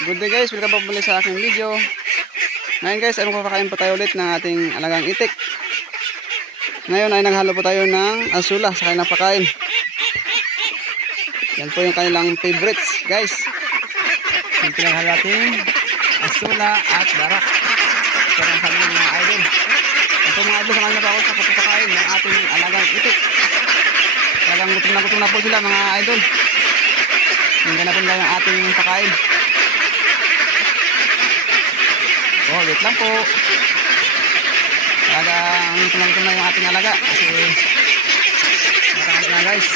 Good day guys, welcome back muli sa aking video. Ngayon guys, ay magpapakain po tayo ulit ng ating alagang itik. Ngayon ay naghalo po tayo ng asula sa kanilang pakain. Yan po yung kanilang favorites guys. Yung pinaghalo natin asula at barak. Ito ang sabi ng mga idol. Ito mga idol, samahan na po ako sa pagpapakain ng ating alagang itik. Talagang gutom na po sila mga idol. Hindi na po nila yung ating pakain. Oh, wait lang po. Talagang tumagutom na yung ating alaga kasi matakas na guys.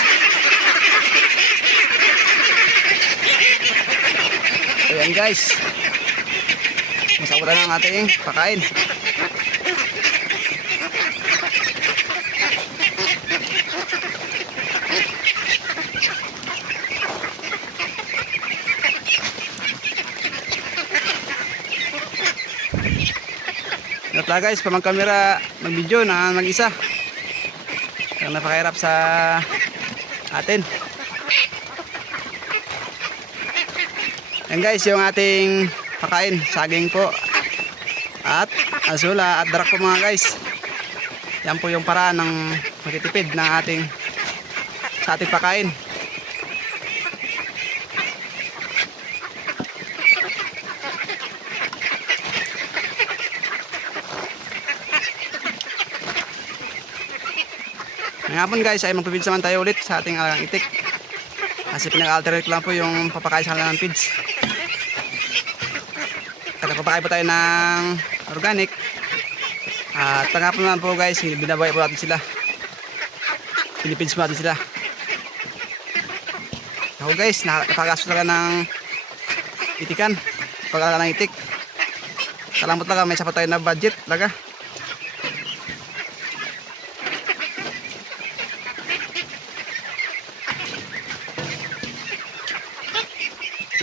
Ayan guys, masaburan ang ating pakain. Ito guys, pamang-camera mag-video na mag-isa. Kaya napakahirap sa atin. Yan guys, yung ating pakain, saging po at asula at darak po mga guys. Yan po yung paraan ng magtitipid na sa ating pakain. Ngayon guys, ay magpipid naman tayo ulit sa ating alagang itik. Kasi pinag-alternate lang po yung papakain sa kanila ng feeds. At papakain po tayo ng organic. At pangapon naman po guys, binabuhay po natin sila. Pinipids po natin sila. Ako guys, nakakagastos talaga ng itikan. Pag-alaga ng itik. Kalamot talaga, may sapat tayo na budget talaga.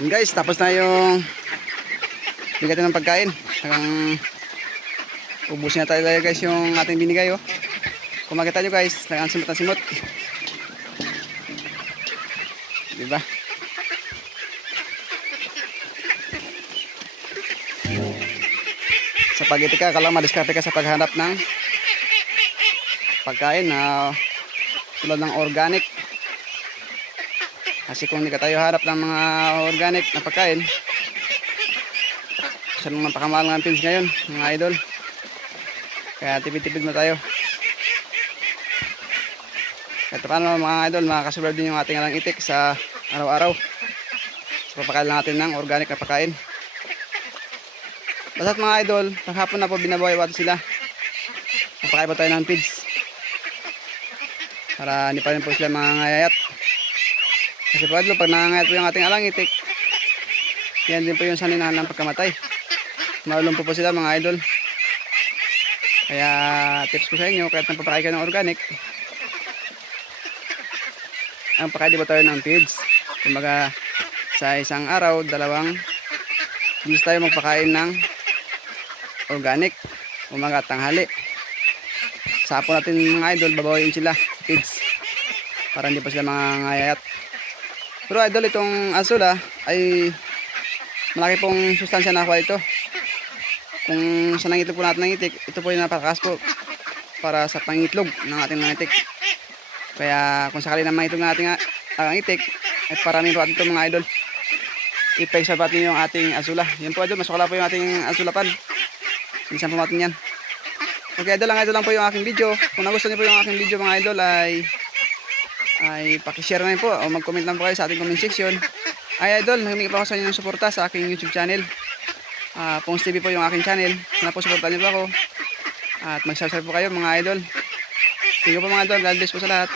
And guys, tapos na yung bigatan ng pagkain. Hanggang ubusin na tayo guys yung ating binigay. Oh. Kung makita nyo guys, hanggang simot na simot. Diba? Sa pag-itika ka lang, madiskarte ka sa paghanap ng pagkain na tulad ng organic. Kasi kung hindi ka tayo harap ng mga organic na pagkain, kasi naman pakamahal ng pins ngayon mga idol, kaya tipid-tipid mo tayo. Kahit paano mga idol, makakasurvive din yung ating alang itik sa araw-araw sa papakain lang natin ng organic na pagkain. Basta't mga idol, paghapon na po binabuhay natin sila, papakain po tayo ng feeds para hindi pa rin po sila mga ngayayat. Kasi po adlo, pag nangangayat po yung ating alang itik, yan din po yung saninahan ng pagkamatay. Malulong po sila mga idol. Kaya tips ko sa inyo, kahit napapakain kayo ng organic, ang pakain di ba tayo ng feeds. Kumbaga sa isang araw, dalawang beses tayo magpakain ng organic, umaga at tanghali. Sa hapon natin mga idol, babawain sila feeds para hindi pa sila mga ngayayat. Pero idol, itong asula ay malaki pong sustansya na nakuha ito. Kung sa nangitlog po natin ng itik, ito po yung napakakas po para sa pangitlog ng ating mga itik. Kaya kung sakali na mangitlog ng ating itik, ay parami po atin ito mga idol. I-pexal po natin yung ating asula. Yan po idol, masukala po yung ating asulapan. Minsan po natin yan. Okay idol, lang po yung aking video. Kung nagustuhan niyo po yung aking video mga idol, ay pakishare na po o mag-comment lang po kayo sa ating comment section. Ay idol, humingi pa ako sa inyo ng suporta sa aking YouTube channel. Pongs TV po yung aking channel. Sana po suportahan niyo po ako. At mag-subscribe po kayo mga idol. Thank you po mga idol. God bless po sa lahat.